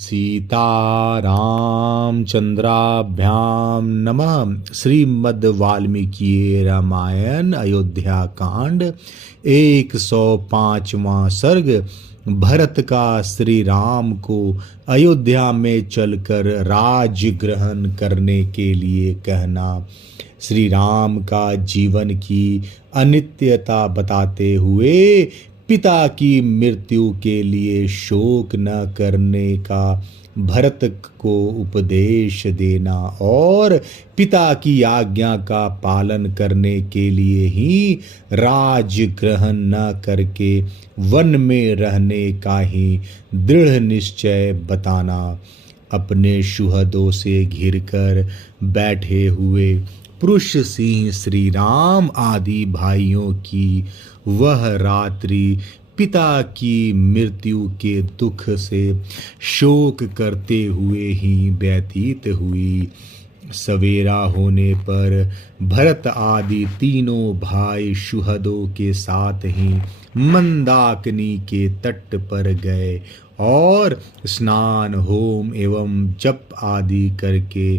सीतारामचंद्राभ्याम नमः। श्रीमद् वाल्मीकि रामायण अयोध्या कांड 105वां सर्ग। भरत का श्री राम को अयोध्या में चलकर राज ग्रहण करने के लिए कहना। श्री राम का जीवन की अनित्यता बताते हुए पिता की मृत्यु के लिए शोक न करने का भरत को उपदेश देना और पिता की आज्ञा का पालन करने के लिए ही राज ग्रहण न करके वन में रहने का ही दृढ़ निश्चय बताना। अपने सुहृदों से घिरकर बैठे हुए पुरुष सिंह श्री राम आदि भाइयों की वह रात्रि पिता की मृत्यु के दुख से शोक करते हुए ही व्यतीत हुई। सवेरा होने पर भरत आदि तीनों भाई सुहृदों के साथ ही मंदाकिनी के तट पर गए और स्नान होम एवं जप आदि करके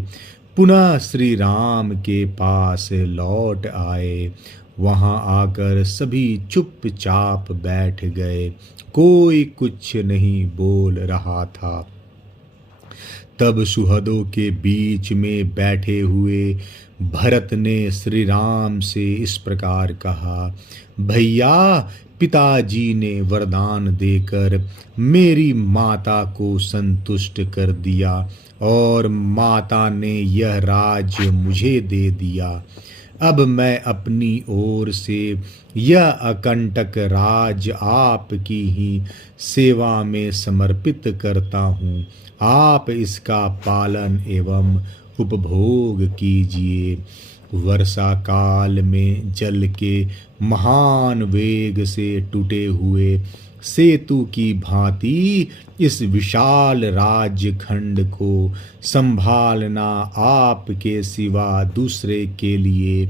पुनः श्री राम के पास लौट आए। वहां आकर सभी चुपचाप बैठ गए, कोई कुछ नहीं बोल रहा था। तब सुहृदों के बीच में बैठे हुए भरत ने श्री राम से इस प्रकार कहा, भैया, पिताजी ने वरदान देकर मेरी माता को संतुष्ट कर दिया और माता ने यह राज्य मुझे दे दिया। अब मैं अपनी ओर से यह अकंटक राज आपकी ही सेवा में समर्पित करता हूँ। आप इसका पालन एवं उपभोग कीजिए। वर्षा काल में जल के महान वेग से टूटे हुए सेतु की भांति इस विशाल राज्य खंड को संभालना आपके सिवा दूसरे के लिए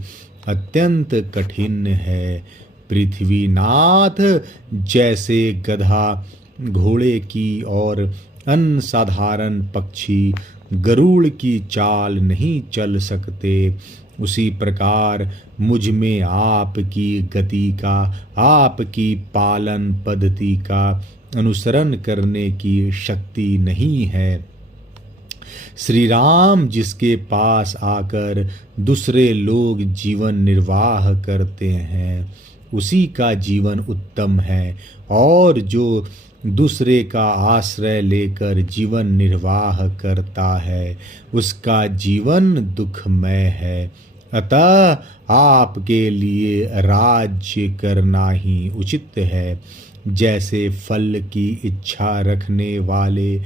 अत्यंत कठिन है। पृथ्वीनाथ जैसे गधा घोड़े की और असाधारण पक्षी गरुड़ की चाल नहीं चल सकते, उसी प्रकार मुझ में आपकी गति का, आपकी पालन पद्धति का अनुसरण करने की शक्ति नहीं है। श्री राम जिसके पास आकर दूसरे लोग जीवन निर्वाह करते हैं, उसी का जीवन उत्तम है, और जो दूसरे का आश्रय लेकर जीवन निर्वाह करता है उसका जीवन दुखमय है। अतः आपके लिए राज्य करना ही उचित है। जैसे फल की इच्छा रखने वाले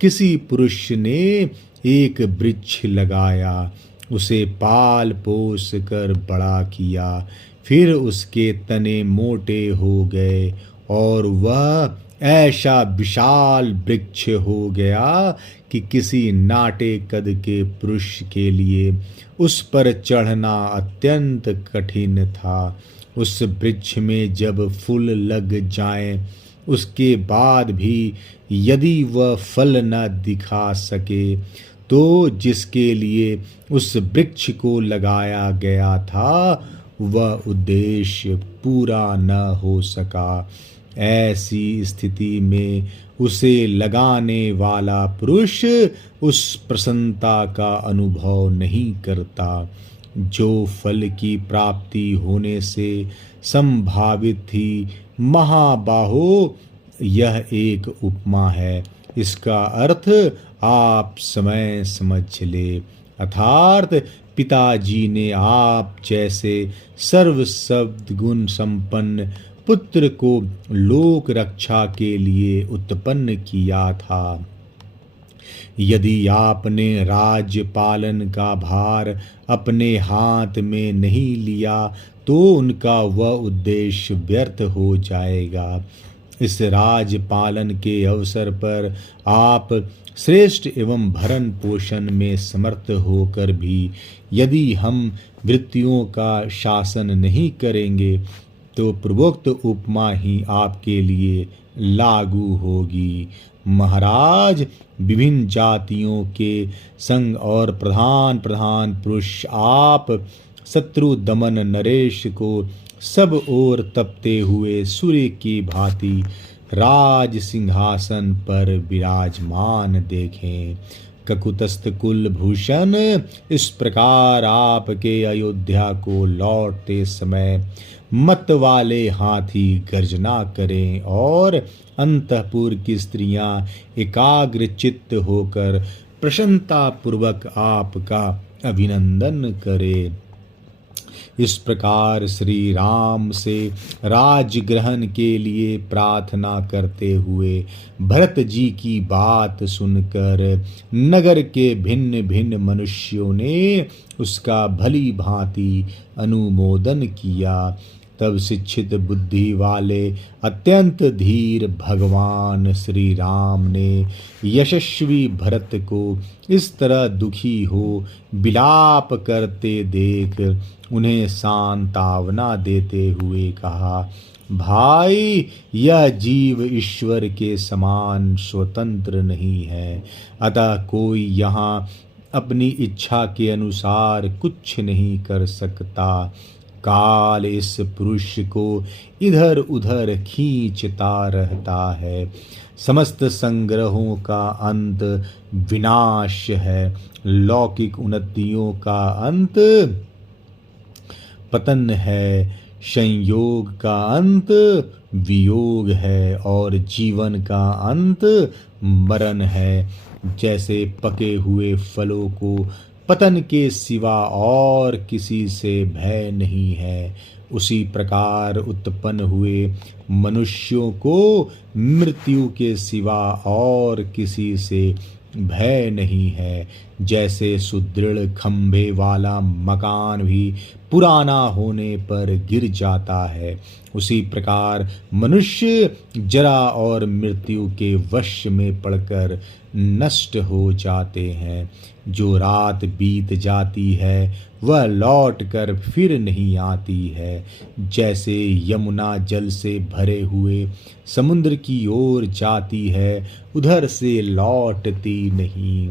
किसी पुरुष ने एक वृक्ष लगाया, उसे पाल पोस कर बड़ा किया, फिर उसके तने मोटे हो गए और वह ऐसा विशाल वृक्ष हो गया कि किसी नाटे कद के पुरुष के लिए उस पर चढ़ना अत्यंत कठिन था। उस वृक्ष में जब फूल लग जाएं, उसके बाद भी यदि वह फल न दिखा सके तो जिसके लिए उस वृक्ष को लगाया गया था वह उद्देश्य पूरा न हो सका। ऐसी स्थिति में उसे लगाने वाला पुरुष उस प्रसन्नता का अनुभव नहीं करता जो फल की प्राप्ति होने से संभावित थी। महाबाहो, यह एक उपमा है, इसका अर्थ आप समय समझ ले। अर्थात पिताजी ने आप जैसे सर्व सद्गुण संपन्न पुत्र को लोक रक्षा के लिए उत्पन्न किया था। यदि आपने राज्य पालन का भार अपने हाथ में नहीं लिया तो उनका वह उद्देश्य व्यर्थ हो जाएगा। इस राज पालन के अवसर पर आप श्रेष्ठ एवं भरण पोषण में समर्थ होकर भी यदि हम वृत्तियों का शासन नहीं करेंगे तो पूर्वोक्त उपमा ही आपके लिए लागू होगी। महाराज, विभिन्न जातियों के संग और प्रधान प्रधान पुरुष आप शत्रु दमन नरेश को सब ओर तपते हुए सूर्य की भांति राज सिंहासन पर विराजमान देखें। ककुतस्थ कुलभूषण, इस प्रकार आपके अयोध्या को लौटते समय मत वाले हाथी गर्जना करें और अंतःपुर की स्त्रियां एकाग्र चित्त होकर प्रसन्नता पूर्वक आपका अभिनंदन करें। इस प्रकार श्री राम से राज ग्रहण के लिए प्रार्थना करते हुए भरत जी की बात सुनकर नगर के भिन्न भिन्न मनुष्यों ने उसका भली भांति अनुमोदन किया। तब शिक्षित बुद्धि वाले अत्यंत धीर भगवान श्री राम ने यशस्वी भरत को इस तरह दुखी हो विलाप करते देख उन्हें सांत्वना देते हुए कहा, भाई, यह जीव ईश्वर के समान स्वतंत्र नहीं है, अतः कोई यहाँ अपनी इच्छा के अनुसार कुछ नहीं कर सकता। काल इस पुरुष को इधर उधर खींचता रहता है। समस्त संग्रहों का अंत विनाश है, लौकिक उन्नतियों का अंत पतन है, संयोग का अंत वियोग है और जीवन का अंत मरण है। जैसे पके हुए फलों को पतन के सिवा और किसी से भय नहीं है, उसी प्रकार उत्पन्न हुए मनुष्यों को मृत्यु के सिवा और किसी से भय नहीं है। जैसे सुदृढ़ खंभे वाला मकान भी पुराना होने पर गिर जाता है, उसी प्रकार मनुष्य जरा और मृत्यु के वश में पड़कर नष्ट हो जाते हैं। जो रात बीत जाती है वह लौट कर फिर नहीं आती है। जैसे यमुना जल से भरे हुए समुद्र की ओर जाती है, उधर से लौटती नहीं।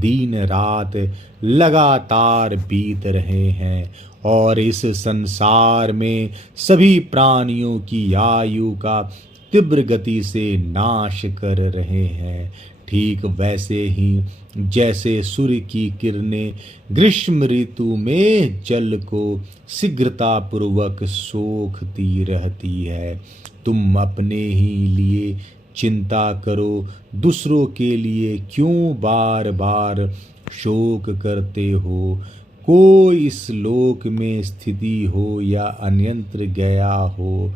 दिन रात लगातार बीत रहे हैं और इस संसार में सभी प्राणियों की आयु का तीव्र गति से नाश कर रहे हैं। ठीक वैसे ही जैसे सूर्य की किरणें ग्रीष्म ऋतु में जल को शीघ्रता पूर्वक सोखती रहती है, तुम अपने ही लिए चिंता करो, दूसरों के लिए क्यों बार बार शोक करते हो। कोई इस लोक में स्थिति हो या अन्यत्र गया हो,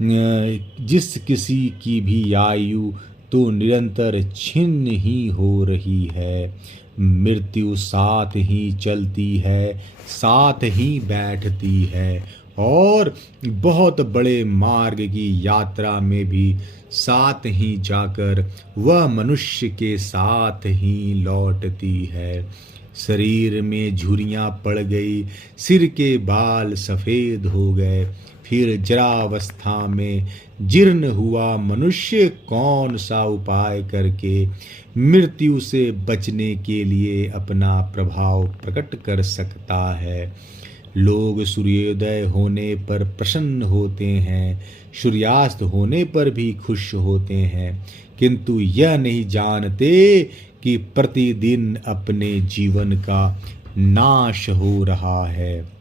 जिस किसी की भी आयु तो निरंतर छिन्न ही हो रही है। मृत्यु साथ ही चलती है, साथ ही बैठती है और बहुत बड़े मार्ग की यात्रा में भी साथ ही जाकर वह मनुष्य के साथ ही लौटती है। शरीर में झुर्रियां पड़ गई, सिर के बाल सफ़ेद हो गए, फिर जरावस्था में जीर्ण हुआ मनुष्य कौन सा उपाय करके मृत्यु से बचने के लिए अपना प्रभाव प्रकट कर सकता है। लोग सूर्योदय होने पर प्रसन्न होते हैं, सूर्यास्त होने पर भी खुश होते हैं, किंतु यह नहीं जानते कि प्रतिदिन अपने जीवन का नाश हो रहा है।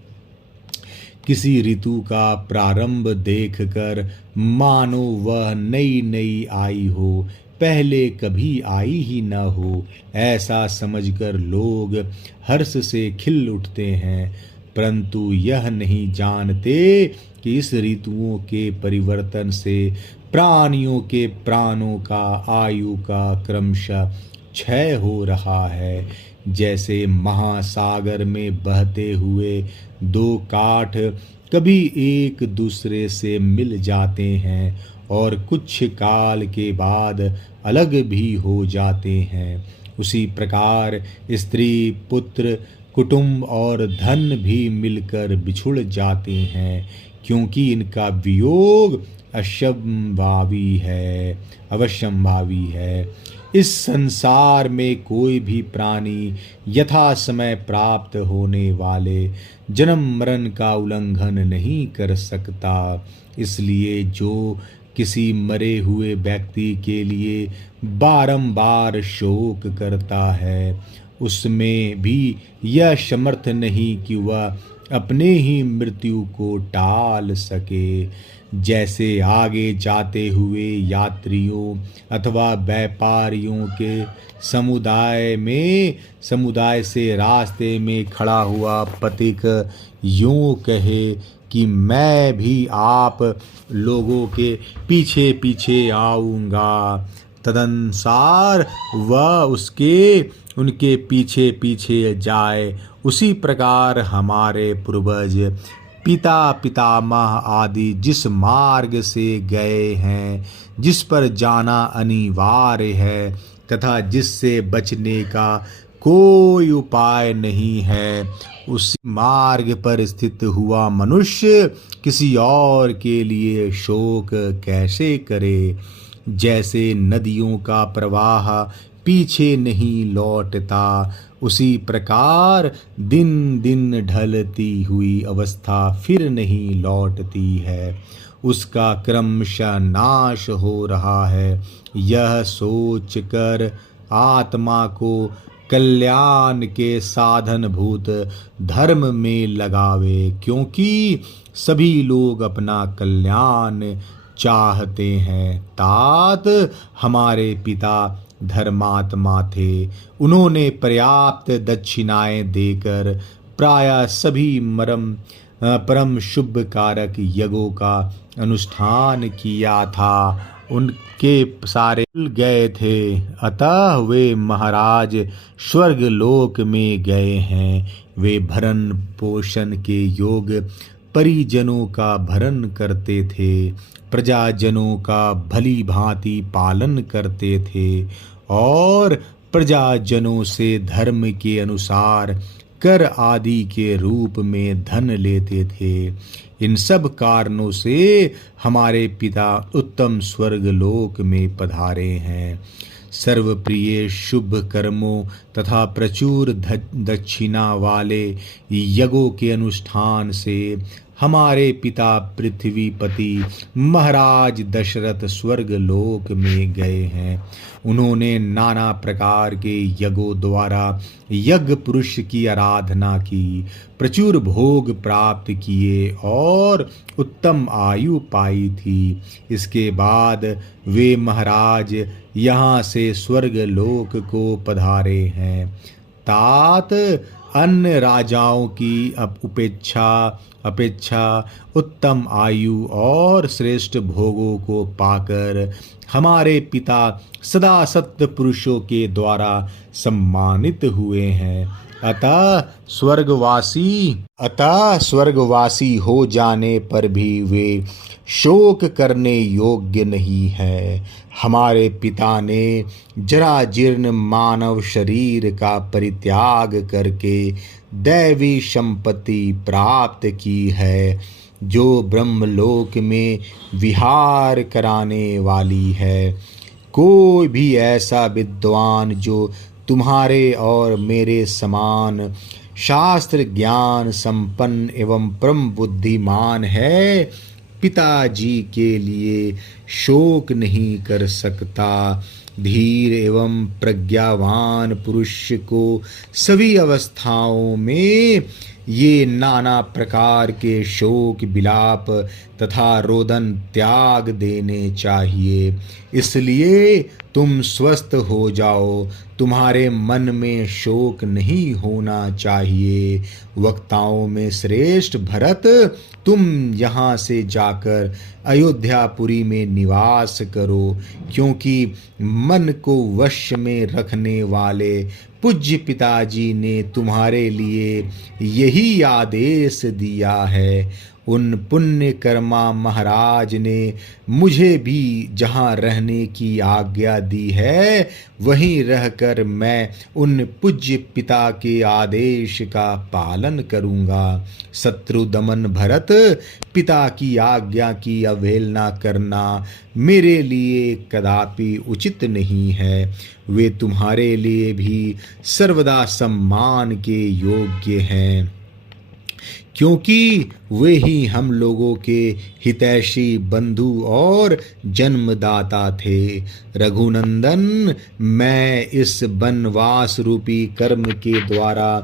किसी ऋतु का प्रारंभ देखकर मानो वह नई नई आई हो, पहले कभी आई ही न हो, ऐसा समझकर लोग हर्ष से खिल उठते हैं, परंतु यह नहीं जानते कि इस ऋतुओं के परिवर्तन से प्राणियों के प्राणों का आयु का क्रमशः क्षय हो रहा है। जैसे महासागर में बहते हुए दो काठ कभी एक दूसरे से मिल जाते हैं और कुछ काल के बाद अलग भी हो जाते हैं, उसी प्रकार स्त्री, पुत्र, कुटुंब और धन भी मिलकर बिछुड़ जाते हैं, क्योंकि इनका वियोग अवश्यंभावी है। इस संसार में कोई भी प्राणी यथा समय प्राप्त होने वाले जन्म मरण का उल्लंघन नहीं कर सकता। इसलिए जो किसी मरे हुए व्यक्ति के लिए बारंबार शोक करता है, उसमें भी यह समर्थ नहीं कि वह अपने ही मृत्यु को टाल सके। जैसे आगे जाते हुए यात्रियों अथवा व्यापारियों के समुदाय से रास्ते में खड़ा हुआ पथिक यूं कहे कि मैं भी आप लोगों के पीछे पीछे आऊँगा, तदनुसार वह उनके पीछे पीछे जाए। उसी प्रकार हमारे पूर्वज पितामह आदि जिस मार्ग से गए हैं, जिस पर जाना अनिवार्य है तथा जिससे बचने का कोई उपाय नहीं है, उस मार्ग पर स्थित हुआ मनुष्य किसी और के लिए शोक कैसे करे। जैसे नदियों का प्रवाह पीछे नहीं लौटता, उसी प्रकार दिन दिन ढलती हुई अवस्था फिर नहीं लौटती है, उसका क्रमशः नाश हो रहा है। यह सोचकर आत्मा को कल्याण के साधनभूत धर्म में लगावे, क्योंकि सभी लोग अपना कल्याण चाहते हैं। तात हमारे पिता धर्मात्मा थे। उन्होंने पर्याप्त दक्षिणाएं देकर प्रायः सभी परम शुभ कारक यज्ञों का अनुष्ठान किया था। उनके सारे गए थे, अतः वे महाराज स्वर्ग लोक में गए हैं। वे भरण पोषण के योग परिजनों का भरण करते थे, प्रजाजनों का भली भांति पालन करते थे और प्रजाजनों से धर्म के अनुसार कर आदि के रूप में धन लेते थे। इन सब कारणों से हमारे पिता उत्तम स्वर्ग लोक में पधारे हैं। सर्वप्रिय शुभ कर्मों तथा प्रचुर दक्षिणा वाले यज्ञों के अनुष्ठान से हमारे पिता पृथ्वीपति महाराज दशरथ स्वर्ग लोक में गए हैं। उन्होंने नाना प्रकार के यज्ञों द्वारा यज्ञ पुरुष की आराधना की, प्रचुर भोग प्राप्त किए और उत्तम आयु पाई थी। इसके बाद वे महाराज यहाँ से स्वर्ग लोक को पधारे हैं। तात अन्य राजाओं की अपेक्षा उत्तम आयु और श्रेष्ठ भोगों को पाकर हमारे पिता सदा सत्य पुरुषों के द्वारा सम्मानित हुए हैं। अतः स्वर्गवासी हो जाने पर भी वे शोक करने योग्य नहीं है। हमारे पिता ने जराजीर्ण मानव शरीर का परित्याग करके दैवी संपत्ति प्राप्त की है, जो ब्रह्मलोक में विहार कराने वाली है। कोई भी ऐसा विद्वान जो तुम्हारे और मेरे समान शास्त्र ज्ञान संपन्न एवं परम बुद्धिमान है, पिताजी के लिए शोक नहीं कर सकता। धीर एवं प्रज्ञावान पुरुष को सभी अवस्थाओं में ये नाना प्रकार के शोक विलाप तथा रोदन त्याग देने चाहिए। इसलिए तुम स्वस्थ हो जाओ, तुम्हारे मन में शोक नहीं होना चाहिए। वक्ताओं में श्रेष्ठ भरत, तुम यहाँ से जाकर अयोध्यापुरी में निवास करो, क्योंकि मन को वश में रखने वाले पूज्य पिताजी ने तुम्हारे लिए यही आदेश दिया है। उन पुण्य कर्मा महाराज ने मुझे भी जहाँ रहने की आज्ञा दी है वहीं रहकर मैं उन पूज्य पिता के आदेश का पालन करूँगा। शत्रु दमन भरत, पिता की आज्ञा की अवहेलना करना मेरे लिए कदापि उचित नहीं है। वे तुम्हारे लिए भी सर्वदा सम्मान के योग्य हैं, क्योंकि वे ही हम लोगों के हितैषी बंधु और जन्मदाता थे। रघुनंदन, मैं इस वनवास रूपी कर्म के द्वारा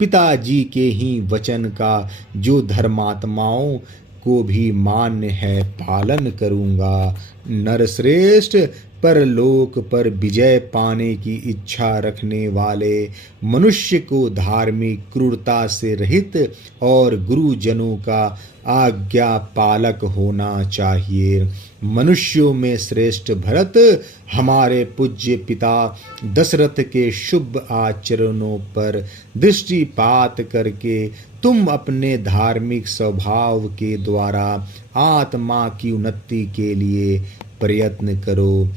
पिताजी के ही वचन का जो धर्मात्माओं को भी मान्य है पालन करूँगा। नरश्रेष्ठ, परलोक पर विजय पाने की इच्छा रखने वाले मनुष्य को धार्मिक क्रूरता से रहित और गुरुजनों का आज्ञा पालक होना चाहिए। मनुष्यों में श्रेष्ठ भरत, हमारे पूज्य पिता दशरथ के शुभ आचरणों पर दृष्टिपात करके तुम अपने धार्मिक स्वभाव के द्वारा आत्मा की उन्नति के लिए प्रयत्न करो।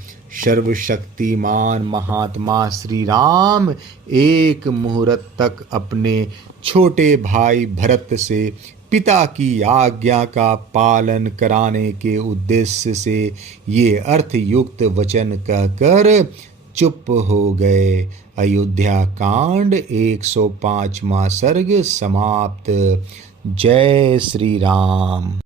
सर्वशक्तिमान महात्मा श्री राम एक मुहूर्त तक अपने छोटे भाई भरत से पिता की आज्ञा का पालन कराने के उद्देश्य से ये अर्थयुक्त वचन कहकर चुप हो गए। अयोध्या कांड 105वां सर्ग समाप्त। जय श्री राम।